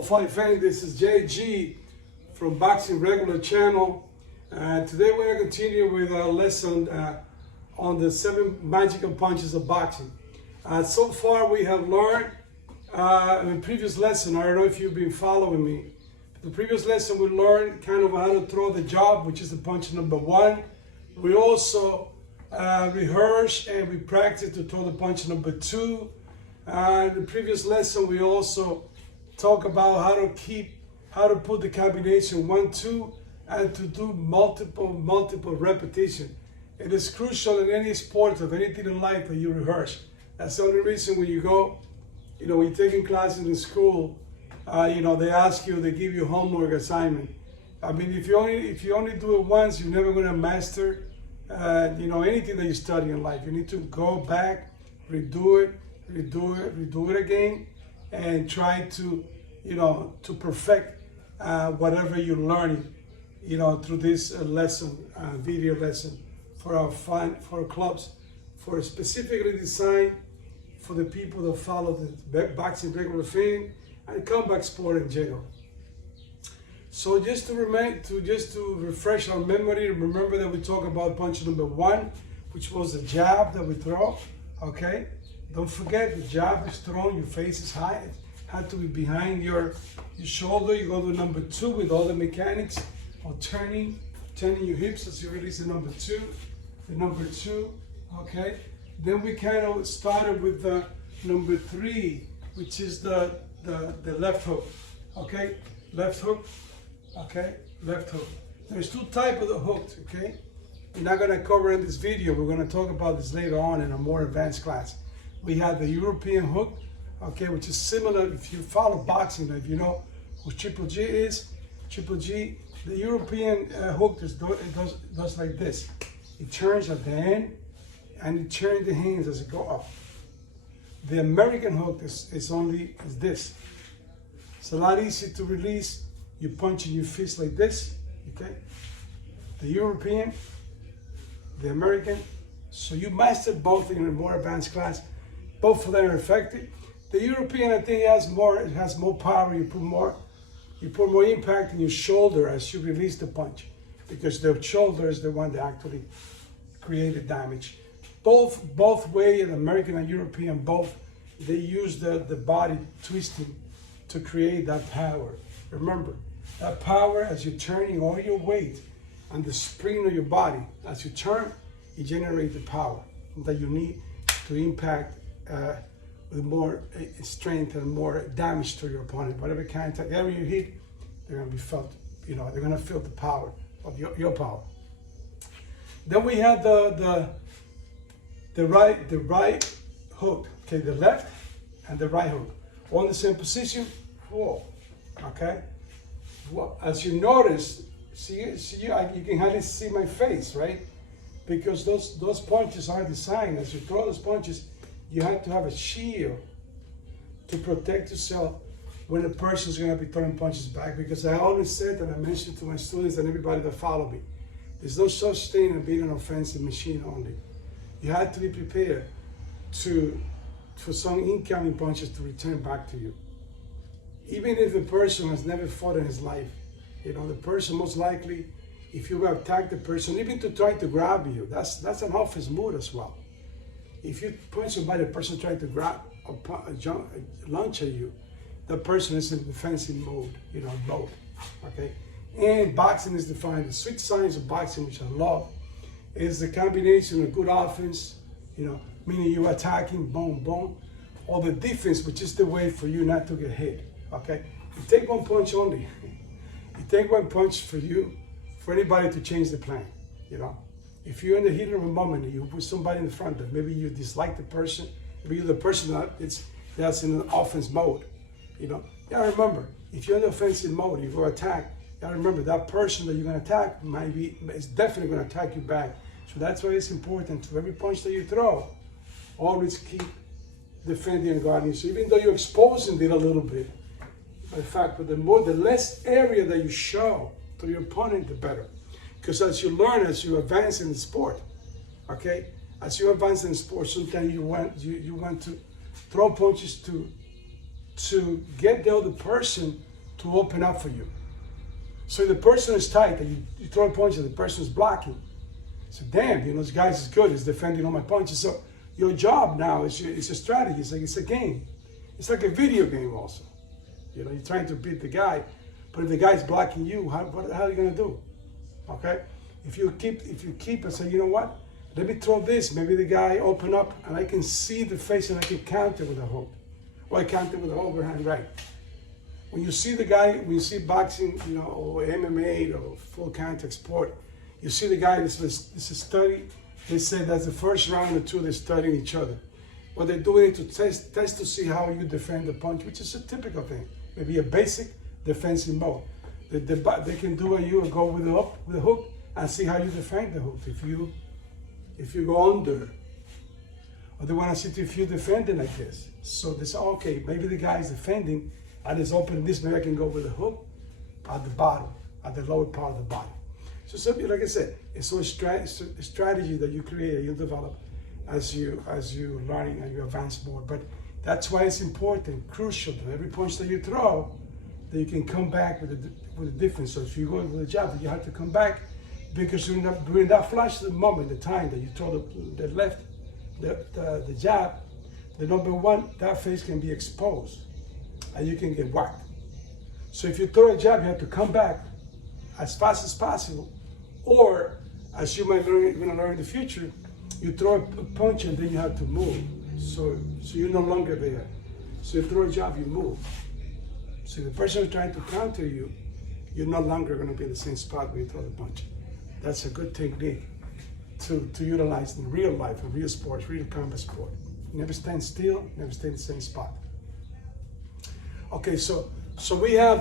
Hello, Fight Fan. This is JG from Boxing Regular Channel. Today we're going to continue with our lesson on the 7 magical punches of boxing. So far we have learned in the previous lesson, I don't know if you've been following me, the previous lesson we learned kind of how to throw the jab, which is the punch number 1. We also rehearse and we practice to throw the punch number 2. In the previous lesson we also talk about how to put the combination 1-2 and to do multiple repetition. It is crucial in any sport of anything in life that you rehearse. That's the only reason when you go, when you're taking classes in school, they ask you, they give you homework assignment. I mean, if you only do it once, you're never going to master, anything that you study in life. You need to go back, redo it again, and try to, to perfect whatever you're learning, through this lesson, video lesson for our clubs, for specifically designed for the people that follow the boxing regular thing and combat sport in general. So just to refresh our memory, remember that we talked about punch number 1, which was the jab that we throw. Okay, don't forget the jab is thrown, your face is high, it had to be behind your shoulder. You go to number 2 with all the mechanics of turning your hips as you release the number 2. The number 2, okay. Then we kind of started with the number 3, which is the left hook, okay? Left hook, okay? Left hook. There's 2 types of the hooks, okay? We're not gonna cover in this video. We're gonna talk about this later on in a more advanced class. We have the European hook, okay, which is similar. If you follow boxing, if you know who Triple G is, Triple G, the European hook does like this. It turns at the end, and it turns the hands as it go up. The American hook is this. It's a lot easier to release. You punch in your fist like this, okay? The European, the American. So you mastered both in a more advanced class. Both of them are effective. The European, I think, it has more power. You put more impact in your shoulder as you release the punch, because the shoulder is the one that actually created damage. Both way, the American and European, both, they use the body twisting to create that power. Remember, that power, as you're turning all your weight and the spring of your body, as you turn, it generates the power that you need to impact with more strength and more damage to your opponent. Whatever kind of area you hit, they're gonna be felt, they're gonna feel the power of your power. Then we have the right hook, okay, the left and the right hook, all in the same position. Whoa, okay. Well, as you notice, you can hardly see my face, right? Because those punches are designed, as you throw those punches, you have to have a shield to protect yourself when a person's going to be throwing punches back. Because I always said, and I mentioned to my students and everybody that follow me, there's no such thing as being an offensive machine only. You have to be prepared for some incoming punches to return back to you. Even if the person has never fought in his life, the person most likely, if you attack the person, even to try to grab you, that's an offense mood as well. If you punch somebody, the person tries to grab or launch at you, the person is in defensive mode, okay? And boxing is defined. The sweet science of boxing, which I love, is the combination of good offense, meaning you attacking, boom, boom, or the defense, which is the way for you not to get hit, okay? You take one punch only. You take one punch for anybody to change the plan, If you're in the heat of a moment and you put somebody in the front that maybe you dislike the person, maybe you're the person that's in an offense mode, remember, if you're in the offensive mode, you go attack, remember that person that you're going to attack is definitely going to attack you back. So that's why it's important to every punch that you throw, always keep defending and guarding. So even though you're exposing it a little bit, in fact, but the less area that you show to your opponent, the better. Because as you learn, as you advance in the sport, okay, as you advance in sport, sometimes you want to throw punches to get the other person to open up for you. So the person is tight, and you throw a punch and the person is blocking. So damn, this guy is good, he's defending all my punches. So your job now is a strategy, it's a game. It's like a video game also. You're trying to beat the guy, but if the guy's blocking you, how are you gonna do? Okay? If you keep and say, you know what? Let me throw this, maybe the guy open up and I can see the face and I can counter with a hook. Or I counter with an overhand right. When you see the guy, when you see boxing, or MMA or full contact sport, you see the guy, this is a study, they say that's the first round or two, they're studying each other. What they're doing is to test to see how you defend the punch, which is a typical thing. Maybe a basic defensive mode. They can do you go with the hook and see how you defend the hook. If you go under, or they want to see if you defend it like this. So they say, okay, maybe the guy is defending, and it's open this, maybe I can go with the hook at the bottom, at the lower part of the body. So something, like I said, it's a strategy that you create, you develop as you learn and you advance more. But that's why it's important, crucial, that every punch that you throw, that you can come back with a difference. So if you go with the jab, you have to come back, because during that flash, the moment, the time that you throw the left, the jab, the number one, that face can be exposed, and you can get whacked. So if you throw a jab, you have to come back as fast as possible, or as you might learn in the future, you throw a punch and then you have to move. So you're no longer there. So you throw a jab, you move. So the person who's trying to counter you, you're no longer going to be in the same spot where you throw the punch. That's a good technique to utilize in real life, in real sports, real combat sport. Never stand still, never stay in the same spot. Okay, so we have